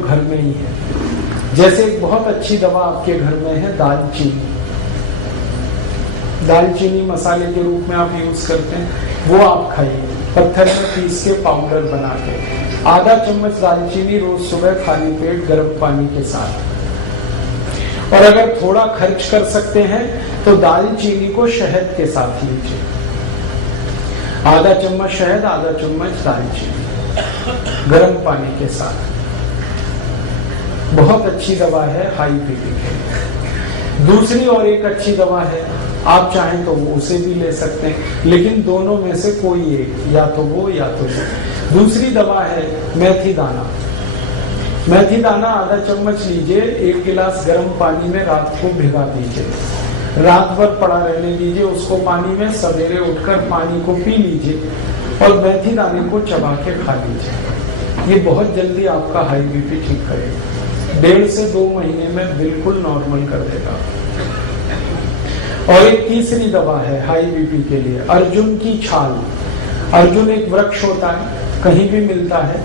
घर में ही है। जैसे एक बहुत अच्छी दवा आपके घर में है दालचीनी, दालचीनी मसाले के रूप में आप यूज करते हैं, वो आप खाइए पत्थर में पीस के पाउडर बना के। आधा चम्मच दालचीनी रोज सुबह खाली पेट गर्म पानी के साथ। और अगर थोड़ा खर्च कर सकते हैं तो दालचीनी को शहद के साथ लीजिए। आधा चम्मच शहद, आधा चम्मच दालचीनी गर्म पानी के साथ। बहुत अच्छी दवा है हाई बीपी के लिए। दूसरी और एक अच्छी दवा है, आप चाहें तो वो उसे भी ले सकते हैं, लेकिन दोनों में से कोई एक, या तो वो या तो वो। दूसरी दवा है मेथी दाना। मेथी दाना आधा चम्मच लीजिए, 1 गिलास गर्म पानी में रात को भिगा दीजिए, रात भर पड़ा रहने दीजिए उसको पानी में। सवेरे उठकर पानी को पी लीजिए और मेथी दाने को चबा के खा लीजिए। ये बहुत जल्दी आपका हाई बीपी ठीक करेगा, 1.5 से 2 महीने में बिल्कुल नॉर्मल कर देगा। और एक तीसरी दवा है हाई बीपी के लिए, अर्जुन की छाल। अर्जुन एक वृक्ष होता है, कहीं भी मिलता है,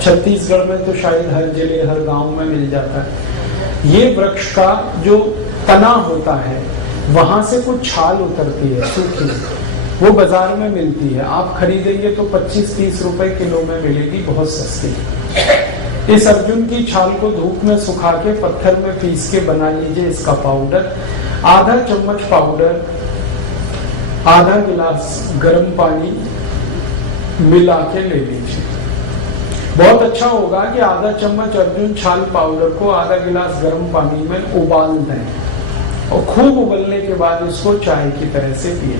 छत्तीसगढ़ में तो शायद हर जिले हर गांव में मिल जाता है। ये वृक्ष का जो तना होता है वहां से कुछ छाल उतरती है सूखी, वो बाजार में मिलती है। आप खरीदेंगे तो 25-30 रुपए किलो में मिलेगी, बहुत सस्ती। इस अर्जुन की छाल को धूप में सुखा के पत्थर में पीस के बना लीजिए इसका पाउडर। आधा चम्मच पाउडर आधा गिलास गर्म पानी मिला के ले लीजिए। बहुत अच्छा होगा कि आधा चम्मच अर्जुन छाल पाउडर को आधा गिलास गर्म पानी में उबाल दें और खूब उबलने के बाद इसको चाय की तरह से पिए।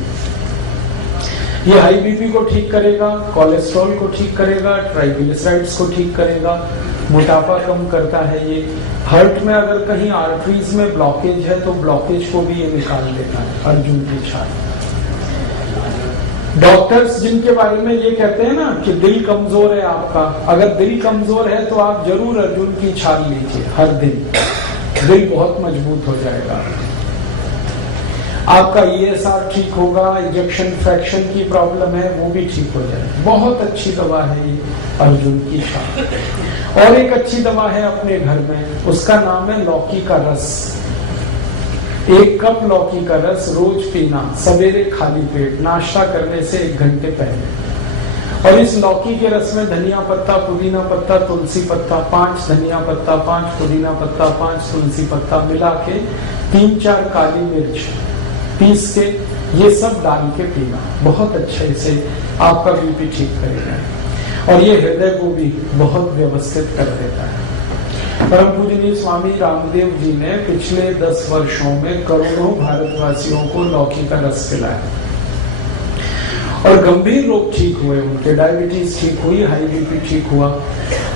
ये हाई बीपी को ठीक करेगा, कोलेस्ट्रॉल को ठीक करेगा, ट्राइग्लिसराइड्स को ठीक करेगा, मोटापा कम करता है। ये हार्ट में अगर कहीं आर्टरीज में ब्लॉकेज है तो ब्लॉकेज को भी ये निकाल देता है अर्जुन की छाल। डॉक्टर्स जिनके बारे में ये कहते हैं ना कि दिल कमजोर है आपका, अगर दिल कमजोर है तो आप जरूर अर्जुन की छाल लीजिए हर दिन, दिल बहुत मजबूत हो जाएगा। आपका ESR ठीक होगा, इंजेक्शन फ्रैक्शन की प्रॉब्लम है वो भी ठीक हो जाएगी। बहुत अच्छी दवा है ये अर्जुन की छाल। और एक अच्छी दवा है अपने घर में, उसका नाम है लौकी का रस। 1 कप लौकी का रस रोज पीना, सवेरे खाली पेट, नाश्ता करने से 1 घंटे पहले। और इस लौकी के रस में धनिया पत्ता, पुदीना पत्ता, तुलसी पत्ता, 5 धनिया पत्ता, 5 पुदीना पत्ता, 5 तुलसी पत्ता मिला के 3-4 काली मिर्च पीस के ये सब डाल के पीना, बहुत अच्छे से आपका बीपी ठीक करेगा। और ये हृदय को भी बहुत व्यवस्थित कर देता है। परम पूजनीय स्वामी रामदेव जी ने पिछले 10 वर्षों में करोड़ों भारतवासियों को लौकी का रस पिलाया और गंभीर रोग ठीक हुए उनके। डायबिटीज ठीक हुई, हाई बीपी ठीक हुआ।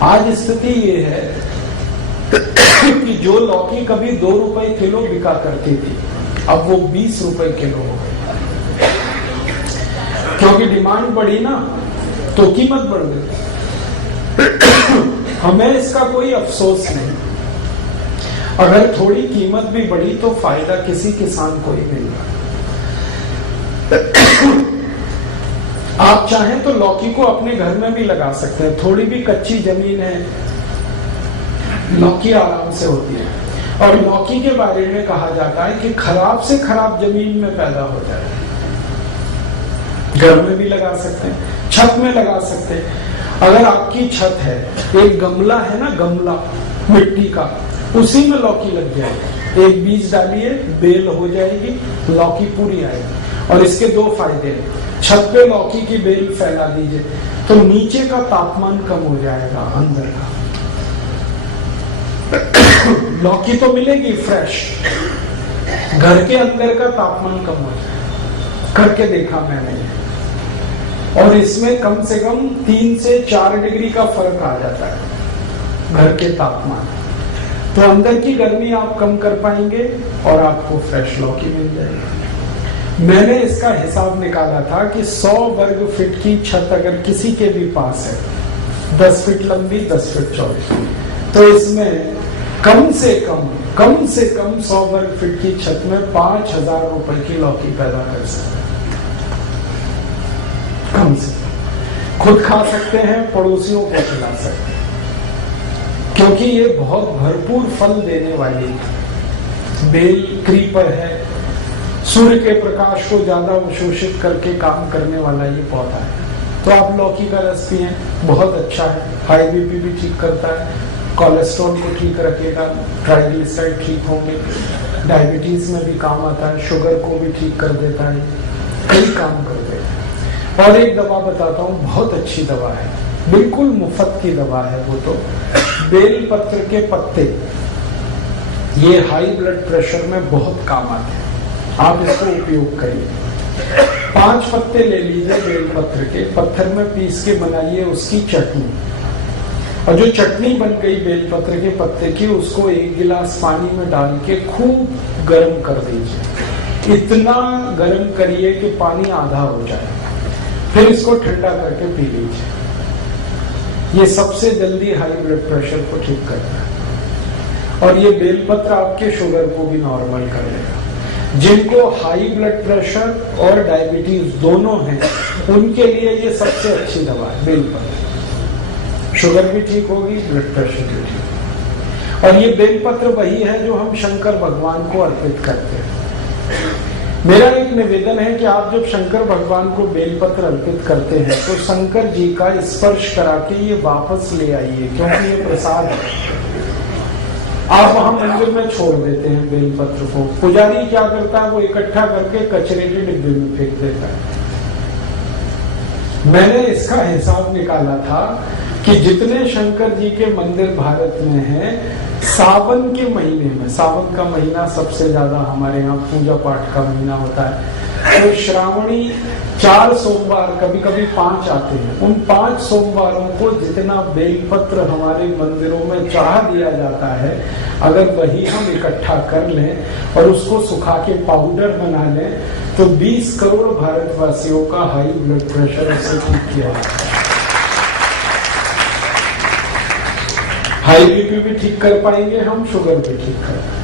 आज स्थिति ये है कि जो लौकी कभी 2 रुपए किलो बिका करती थी अब वो 20 रुपए किलो हो गई, क्योंकि डिमांड बढ़ी ना तो कीमत बढ़ गई। हमें इसका कोई अफसोस नहीं, अगर थोड़ी कीमत भी बढ़ी तो फायदा किसी किसान को ही मिलेगा। आप चाहें तो लौकी को अपने घर में भी लगा सकते हैं, थोड़ी भी कच्ची जमीन है लौकी आराम से होती है। और लौकी के बारे में कहा जाता है कि खराब से खराब जमीन में पैदा हो जाए, घर में भी लगा सकते हैं, छत में लगा सकते हैं। अगर आपकी छत है, एक गमला है ना, गमला मिट्टी का, उसी में लौकी लग जाएगी। एक बीज डालिए, बेल हो जाएगी, लौकी पूरी आएगी। और इसके 2 फायदे हैं। छत पे लौकी की बेल फैला दीजिए तो नीचे का तापमान कम हो जाएगा, अंदर का। लौकी तो मिलेगी फ्रेश, घर के अंदर का तापमान कम हो जाएगा, करके देखा मैंने। और इसमें कम से कम 3 से 4 डिग्री का फर्क आ जाता है घर के तापमान। तो अंदर की गर्मी आप कम कर पाएंगे और आपको फ्रेश लौकी मिल जाएगी। मैंने इसका हिसाब निकाला था कि 100 वर्ग फीट की छत अगर किसी के भी पास है, 10 फीट लंबी 10 फीट चौड़ी, तो इसमें कम से कम 100 वर्ग फीट की छत में 5,000 रुपए की लौकी पैदा कर सकते हैं। कम से खुद खा सकते हैं, पड़ोसियों को खिला सकते हैं, क्योंकि क्योंकि ये बहुत भरपूर फल देने वाली बेल क्रीपर है, सूर्य के प्रकाश को ज्यादा अवशोषित करके काम करने वाला ये पौधा है। तो आप लौकी का रस पिए, बहुत अच्छा है, हाई बीपी भी ठीक करता है, कोलेस्ट्रॉल को ठीक रखेगा, ट्राइग्लिसराइड ठीक होंगे, डायबिटीज में भी काम आता है, शुगर को भी ठीक कर देता है, कई काम कर देता है। और एक दवा बताता हूँ, बहुत अच्छी दवा है, बिल्कुल मुफ्त की दवा है वो तो, बेल पत्र के पत्ते, ये हाई ब्लड प्रेशर में बहुत काम आते हैं, आप इसको उपयोग करिए। 5 पत्ते ले लीजिए बेल पत्र के, पत्थर में पीस के बनाइए उसकी चटनी, और जो चटनी बन गई बेल पत्र के पत्ते की, उसको 1 गिलास पानी में डाल के खूब गर्म कर दीजिए। इतना गर्म करिए कि पानी आधा हो जाए, फिर इसको ठंडा करके पी लीजिए। ये सबसे जल्दी हाई ब्लड प्रेशर को ठीक करता है, और ये बेलपत्र आपके शुगर को भी नॉर्मल कर देगा। जिनको हाई ब्लड प्रेशर और डायबिटीज दोनों हैं, उनके लिए ये सबसे अच्छी दवा है बेलपत्र। शुगर भी ठीक होगी, ब्लड प्रेशर भी ठीक। और ये बेलपत्र वही है जो हम शंकर भगवान को अर्पित करते हैं। मेरा एक निवेदन है कि आप जब शंकर भगवान को बेलपत्र अर्पित करते हैं तो शंकर जी का स्पर्श करा के ये वापस ले आइए, क्योंकि ये प्रसाद है। आप वहां मंदिर में छोड़ देते हैं बेलपत्र को, पुजारी क्या करता है, वो इकट्ठा करके कचरे के डिब्बे में फेंक देता है। मैंने इसका हिसाब निकाला था कि जितने शंकर जी के मंदिर भारत में हैं, सावन के महीने में, सावन का महीना सबसे ज्यादा हमारे यहाँ पूजा पाठ का महीना होता है, तो श्रावणी 4 सोमवार, कभी कभी 5 आते हैं, उन 5 सोमवारों को जितना बेलपत्र हमारे मंदिरों में चढ़ा दिया जाता है, अगर वही हम इकट्ठा कर लें और उसको सुखा के पाउडर बना लें, तो 20 करोड़ भारतवासियों का हाई ब्लड प्रेशर उससे ठीक किया जाता है। हाई बीपी भी ठीक कर पाएंगे हम, शुगर भी ठीक कर पाएंगे।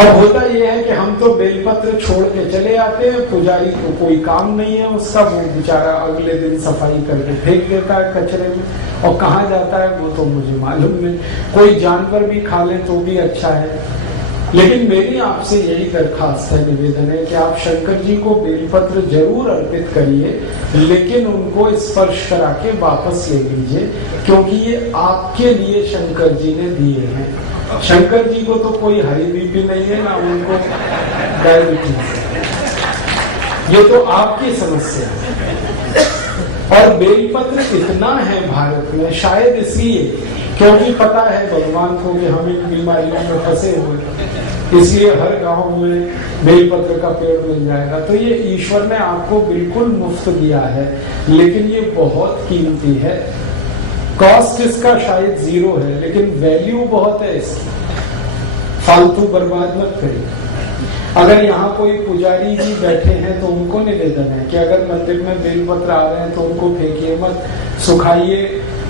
अब होता यह है कि हम तो बेलपत्र छोड़ के चले आते हैं, पुजारी को कोई काम नहीं है उसका, वो बेचारा अगले दिन सफाई करके फेंक देता है कचरे में, और कहाँ जाता है वो तो मुझे मालूम नहीं। कोई जानवर भी खा ले तो भी अच्छा है। लेकिन मेरी आपसे यही दरखास्त है, निवेदन है कि आप शंकर जी को बेलपत्र जरूर अर्पित करिए, लेकिन उनको स्पर्श करा के वापस ले लीजिए, क्योंकि ये आपके लिए शंकर जी ने दिए हैं। शंकर जी को तो कोई हाई बीपी नहीं है, ना उनको डायबिटीज, ये तो आपकी समस्या है। और बेलपत्र इतना है भारत में, शायद इसलिए क्योंकि पता है भगवान को कि हम इन बीमारियों में फंसे हुए, इसलिए हर गांव में बेलपत्र का पेड़ मिल जाएगा। तो ये ईश्वर ने आपको बिल्कुल मुफ्त दिया है, लेकिन ये बहुत कीमती है। कॉस्ट इसका शायद 0 है, लेकिन वैल्यू बहुत है इसकी। फालतू बर्बाद मत करिए। अगर यहाँ कोई पुजारी जी बैठे हैं तो उनको निवेदन है कि अगर मंदिर में बेलपत्र आ रहे हैं तो उनको फेंकिए मत, सुखाइए,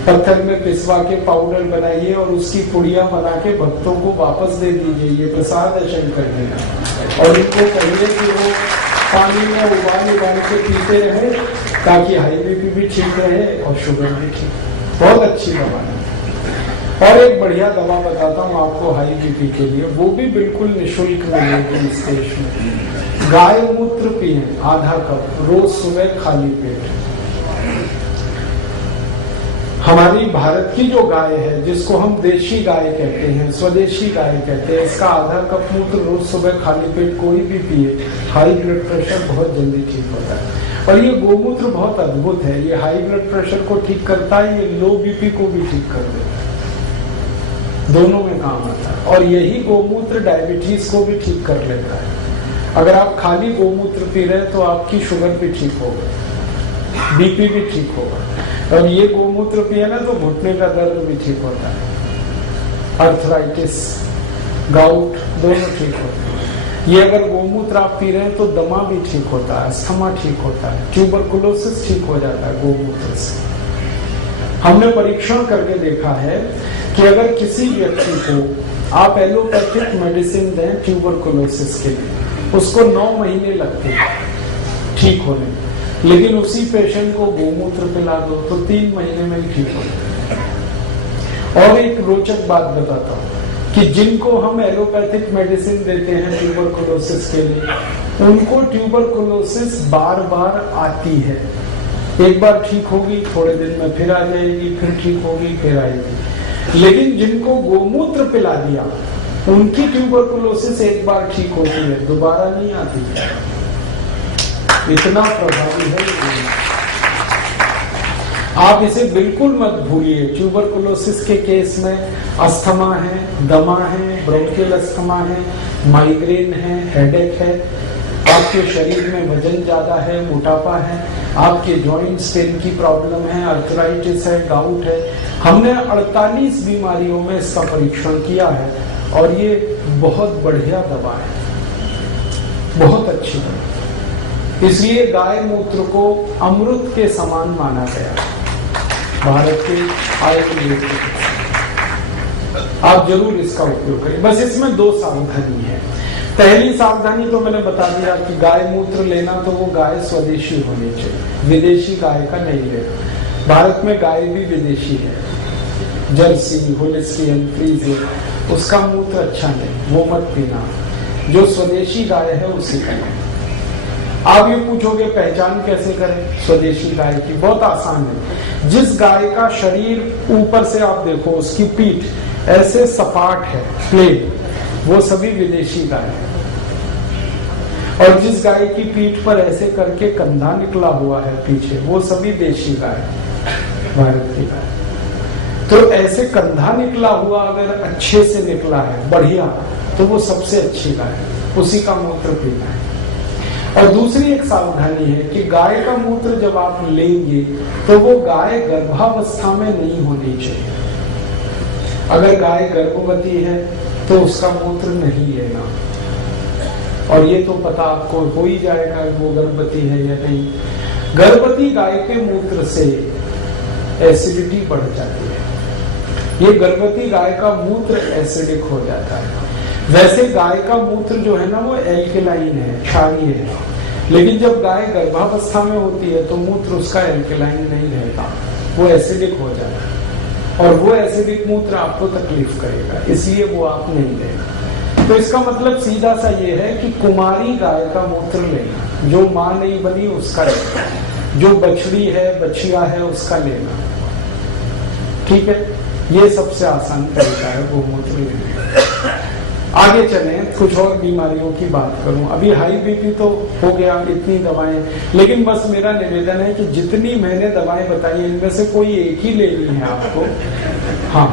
पत्थर में पिसवा के पाउडर बनाइए और उसकी पुड़िया बना के भक्तों को वापस दे दीजिए। ये प्रसाद है शंकर जी का, और इनको कहिए कि वो पानी में उबाल के पीते रहे, ताकि हाई बीपी भी ठीक रहे और शुगर भी ठीक। बहुत अच्छी दवा है। और एक बढ़िया दवा बताता हूँ आपको हाई बीपी के लिए, वो भी बिल्कुल निःशुल्क मिलेगी इस देश में। गाय मूत्र पिए आधा कप रोज सुबह खाली पेट। हमारी भारत की जो गाय है, जिसको हम देशी गाय कहते हैं, स्वदेशी गाय कहते हैं, इसका आधा कप मूत्र रोज सुबह खाली पेट कोई भी पिए, हाई ब्लड प्रेशर बहुत जल्दी ठीक होता है। और ये गोमूत्र बहुत अद्भुत है, ये हाई ब्लड प्रेशर को ठीक करता है, ये लो बीपी को भी ठीक कर देता है, दोनों में काम आता है। और यही गोमूत्र डायबिटीज को भी ठीक कर लेता है। अगर आप खाली गोमूत्र पी रहे हैं तो आपकी शुगर भी ठीक होगा, बीपी भी ठीक होगा। और ये गोमूत्र पिए ना तो घुटने का दर्द भी ठीक होता है, अर्थराइटिस, गाउट दोनों ठीक होते हैं। ये अगर गोमूत्र आप पी रहे हैं तो दमा भी ठीक होता है, अस्थमा ठीक होता है, ट्यूबरकुलोसिस ठीक हो जाता है गोमूत्र से। हमने परीक्षण करके देखा है कि अगर किसी व्यक्ति को आप एलोपैथिक मेडिसिन दें ट्यूबरकुलोसिस के लिए, उसको 9 महीने लगते हैं ठीक होने, लेकिन उसी पेशेंट को गोमूत्र पिला दो तो 3 महीने में ही ठीक हो जाए। और एक रोचक बात बताता हूँ कि जिनको हम एलोपैथिक मेडिसिन देते हैं ट्यूबरकुलोसिस के लिए, उनको ट्यूबरकुलोसिस बार बार आती है। एक बार ठीक होगी, थोड़े दिन में फिर आ जाएगी, फिर ठीक होगी, फिर आएगी। लेकिन जिनको गोमूत्र पिला दिया, उनकी ट्यूबरकुलोसिस एक बार ठीक होती है, दोबारा नहीं आती। इतना प्रभावी है। आप इसे बिल्कुल मत भूलिए। ट्यूबरकुलोसिस के केस में अस्थमा है, दमा है, ब्रोंकियल अस्थमा है, माइग्रेन है, हेडेक है, आपके शरीर में वजन ज्यादा है, मोटापा है, आपके जॉइंट्स पेन की प्रॉब्लम है, अर्थराइटिस है, गाउट है। हमने 48 बीमारियों में इसका परीक्षण किया है और ये बहुत बढ़िया दवा है, बहुत अच्छी दवा। इसलिए गाय मूत्र को अमृत के समान माना गया भारत के आयुर्वेद में। आप जरूर इसका उपयोग करें। बस इसमें 2 सावधानी है। पहली सावधानी तो मैंने बता दिया कि गाय मूत्र लेना तो वो गाय स्वदेशी होनी चाहिए, विदेशी गाय का नहीं लेना। भारत में गाय भी विदेशी है, जर्सी, होलिस्टियन, फ्रीजियन, उसका मूत्र अच्छा नहीं, वो मत पीना। जो स्वदेशी गाय है उसी का। आप ये पूछोगे पहचान कैसे करें स्वदेशी गाय की? बहुत आसान है। जिस गाय का शरीर ऊपर से आप देखो, उसकी पीठ ऐसे सपाट है, प्लेन, वो सभी विदेशी गाय है। और जिस गाय की पीठ पर ऐसे करके कंधा निकला हुआ है पीछे, वो सभी देशी गाय, भारत की गाय। तो ऐसे कंधा निकला हुआ अगर अच्छे से निकला है, बढ़िया, तो वो सबसे अच्छी गाय है, उसी का मूत्र पीना है। और दूसरी एक सावधानी है कि गाय का मूत्र जब आप लेंगे तो वो गाय गर्भावस्था में नहीं होनी चाहिए। अगर गाय गर्भवती है तो उसका मूत्र नहीं लेना। और ये तो पता आपको हो ही जाएगा वो गर्भवती है या नहीं। गर्भवती गाय के मूत्र से एसिडिटी बढ़ जाती है। ये गर्भवती गाय का मूत्र एसिडिक हो जाता है। वैसे गाय का मूत्र जो है ना वो एल्केलाइन है, क्षारीय है, लेकिन जब गाय गर्भावस्था में होती है तो मूत्र उसका एल्केलाइन नहीं रहता, वो एसिडिक हो जाता है। और वो एसिडिक मूत्र आपको तकलीफ करेगा, इसलिए वो आप नहीं लेना। तो इसका मतलब सीधा सा ये है कि कुमारी गाय का मूत्र लेना, जो माँ नहीं बनी उसका लेना, जो बछड़ी है, बछिया है, उसका लेना। ठीक है, ये सबसे आसान तरीका है गोमूत्र लेने। आगे चले, कुछ और बीमारियों की बात करूं। अभी हाई बीपी तो हो गया, इतनी दवाएं, लेकिन बस मेरा निवेदन है कि जितनी मैंने दवाएं बताई इनमें से कोई एक ही लेनी है आपको। हाँ,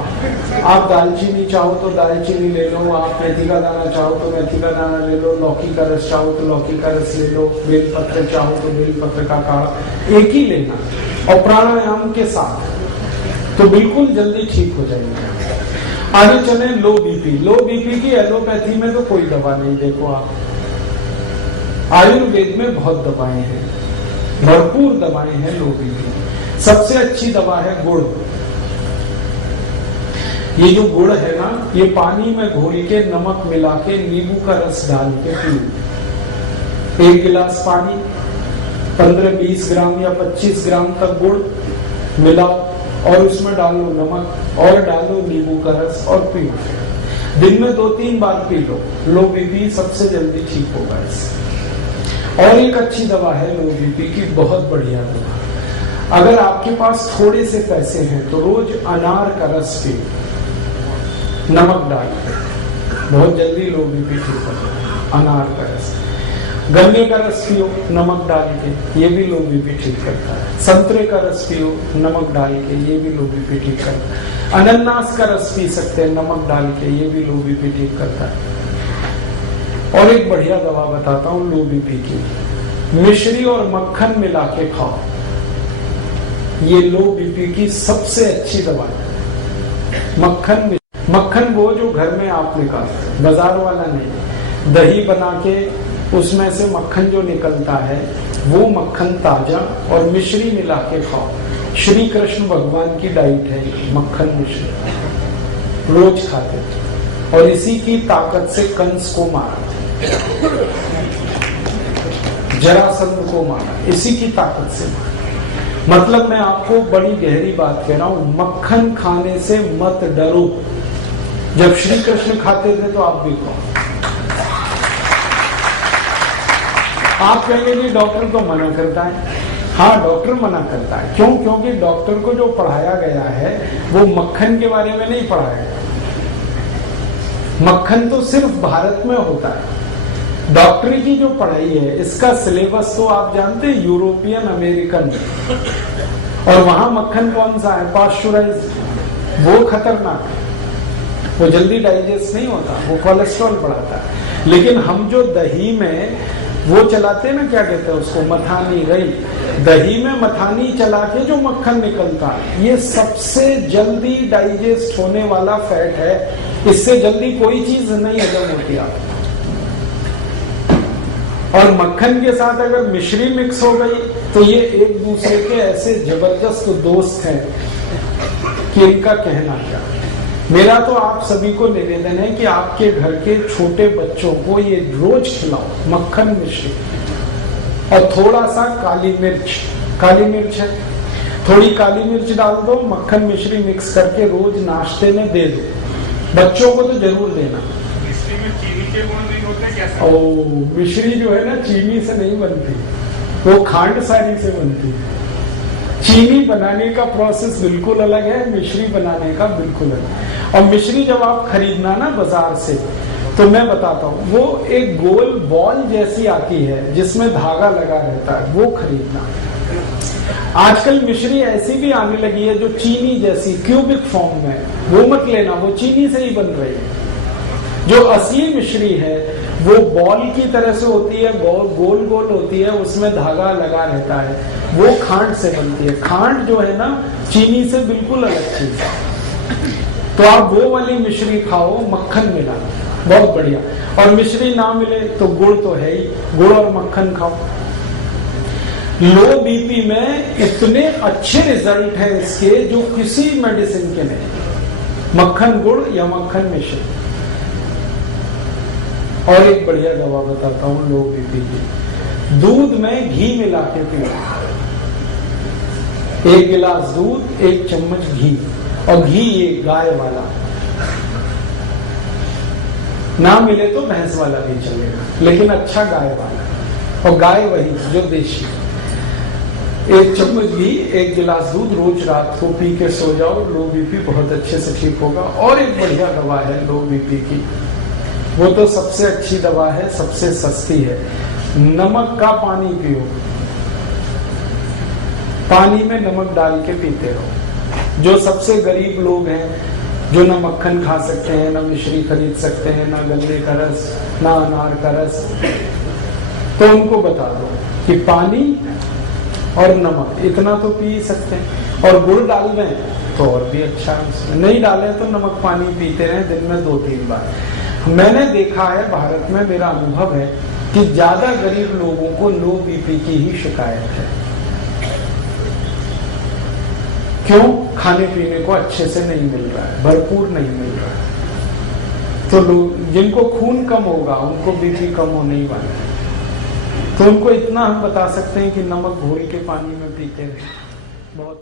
आप दालचीनी चाहो तो दालचीनी ले लो, आप मेथी का दाना चाहो तो मेथी का दाना ले लो, लौकी का रस चाहो तो लौकी का रस ले लो, बेलपत्र चाहो तो बेलपत्र का काढ़ा, एक ही लेना और प्राणायाम के साथ, तो बिल्कुल जल्दी ठीक हो जाएंगे। आगे चले, लो बीपी। लो बीपी की एलोपैथी में तो कोई दवा नहीं। देखो आप, आयुर्वेद में बहुत दवाएं हैं, भरपूर दवाएं हैं लो बीपी। सबसे अच्छी दवा है गुड़। ये जो गुड़ है ना, ये पानी में घोल के नमक मिला के नींबू का रस डाल के पियो। 1 गिलास पानी, 15-20 ग्राम या 25 ग्राम तक गुड़ मिलाओ और उसमें डालो नमक और डालो नींबू का रस और पियो। दिन में 2-3 बार पी लो, लो बीपी सबसे जल्दी ठीक होगा इससे। और एक अच्छी दवा है लो बीपी की, बहुत बढ़िया दवा। अगर आपके पास थोड़े से पैसे हैं तो रोज अनार का रस पियो, नमक डाल के, बहुत जल्दी लो बीपी ठीक हो जाएगा। अनार का रस, गन्ने का रस पियो नमक डाल के, ये भी लो बीपी ठीक करता है। संतरे का रस पियो नमक डाल के, ये भी लो बीपी ठीक करता है। अनानास का रस पी सकते हैं नमक डाल के, ये भी लो बीपी ठीक करता है। और एक बढ़िया दवा बताता हूँ लो बीपी की, मिश्री और मक्खन मिला के खाओ, ये लो बीपी की सबसे अच्छी दवा है। मक्खन वो जो घर में आप निकालते हैं, बाजार वाला नहीं। दही बना के उसमें से मक्खन जो निकलता है वो मक्खन ताजा, और मिश्री मिला के खाओ। श्री कृष्ण भगवान की डाइट है मक्खन मिश्री, रोज खाते थे और इसी की ताकत से कंस को मारा, जरासंध को मारा, इसी की ताकत से मारा। मतलब मैं आपको बड़ी गहरी बात कह रहा हूं, मक्खन खाने से मत डरो। जब श्री कृष्ण खाते थे तो आप भी खाओ। आप कहेंगे कि डॉक्टर तो मना करता है। हाँ, डॉक्टर मना करता है। क्यों? क्योंकि डॉक्टर को जो पढ़ाया गया है वो मक्खन के बारे में नहीं पढ़ाया गया। मक्खन तो सिर्फ भारत में होता है। डॉक्टरी की जो पढ़ाई है इसका सिलेबस तो आप जानते हैं यूरोपियन अमेरिकन, और वहां मक्खन कौन सा है? पाश्चराइज्ड। वो खतरनाक है, वो जल्दी डाइजेस्ट नहीं होता, वो कोलेस्ट्रॉल बढ़ाता है। लेकिन हम जो दही में वो चलाते हैं ना, क्या कहते हैं उसको, मथानी रही, दही में मथानी चला के जो मक्खन निकलता है ये सबसे जल्दी डाइजेस्ट होने वाला फैट है। इससे जल्दी कोई चीज नहीं हजम होती आप। और मक्खन के साथ अगर मिश्री मिक्स हो गई तो ये एक दूसरे के ऐसे जबरदस्त दोस्त हैं कि इनका कहना क्या। मेरा तो आप सभी को निवेदन है कि आपके घर के छोटे बच्चों को ये रोज खिलाओ, मक्खन मिश्री और थोड़ा सा काली मिर्च। काली मिर्च है, थोड़ी काली मिर्च डाल दो, मक्खन मिश्री मिक्स करके रोज नाश्ते में दे दो। बच्चों को तो जरूर देना। मिश्री में चीनी के गुण नहीं होते क्या? मिश्री जो है ना चीनी से नहीं बनती, वो खांड सारी से बनती है। चीनी बनाने का प्रोसेस बिल्कुल अलग है, मिश्री बनाने का बिल्कुल अलग। और मिश्री जब आप खरीदना ना बाजार से, तो मैं बताता हूँ, वो एक गोल बॉल जैसी आती है जिसमें धागा लगा रहता है, वो खरीदना। आजकल मिश्री ऐसी भी आने लगी है जो चीनी जैसी क्यूबिक फॉर्म में, वो मत लेना, वो चीनी से ही बन रही है। जो असली मिश्री है वो बॉल की तरह से होती है, गोल गोल होती है, उसमें धागा लगा रहता है, वो खांड से बनती है। खांड जो है ना चीनी से बिल्कुल अलग चीज है। तो आप वो वाली मिश्री खाओ, मक्खन मिला, बहुत बढ़िया। और मिश्री ना मिले तो गुड़ तो है ही, गुड़ और मक्खन खाओ। लो बीपी में इतने अच्छे रिजल्ट है इसके जो किसी मेडिसिन के नहीं। मक्खन गुड़ या मक्खन मिश्री। और एक बढ़िया दवा बताता हूं लो बीपी की। दूध में घी मिला के पियो, 1 गिलास दूध, 1 चम्मच घी, और घी ये गाय वाला, ना मिले तो भैंस वाला भी चलेगा, लेकिन अच्छा गाय वाला। और गाय वही जो देशी। 1 चम्मच घी, 1 गिलास दूध, रोज रात को पी के सो जाओ, लो बीपी बहुत अच्छे से ठीक होगा। और एक बढ़िया दवा है लो बीपी की, वो तो सबसे अच्छी दवा है, सबसे सस्ती है। नमक का पानी पियो, पानी में नमक डाल के पीते रहो। जो सबसे गरीब लोग हैं, जो ना मक्खन खा सकते हैं, ना मिश्री खरीद सकते हैं, ना गन्ने का रस, ना अनार का रस, तो उनको बता दो कि पानी और नमक इतना तो पी सकते हैं। और गुड़ डाल दें तो और भी अच्छा है। नहीं डालें तो नमक पानी पीते रहें दिन में 2-3 बार। मैंने देखा है भारत में, मेरा अनुभव है कि ज्यादा गरीब लोगों को लो बीपी की ही शिकायत है। क्यों? खाने पीने को अच्छे से नहीं मिल रहा है, भरपूर नहीं मिल रहा है। तो लोग जिनको खून कम होगा उनको बीपी कम होने ही वाला है। तो उनको इतना हम बता सकते हैं कि नमक घोल के पानी में पीते रहे, बहुत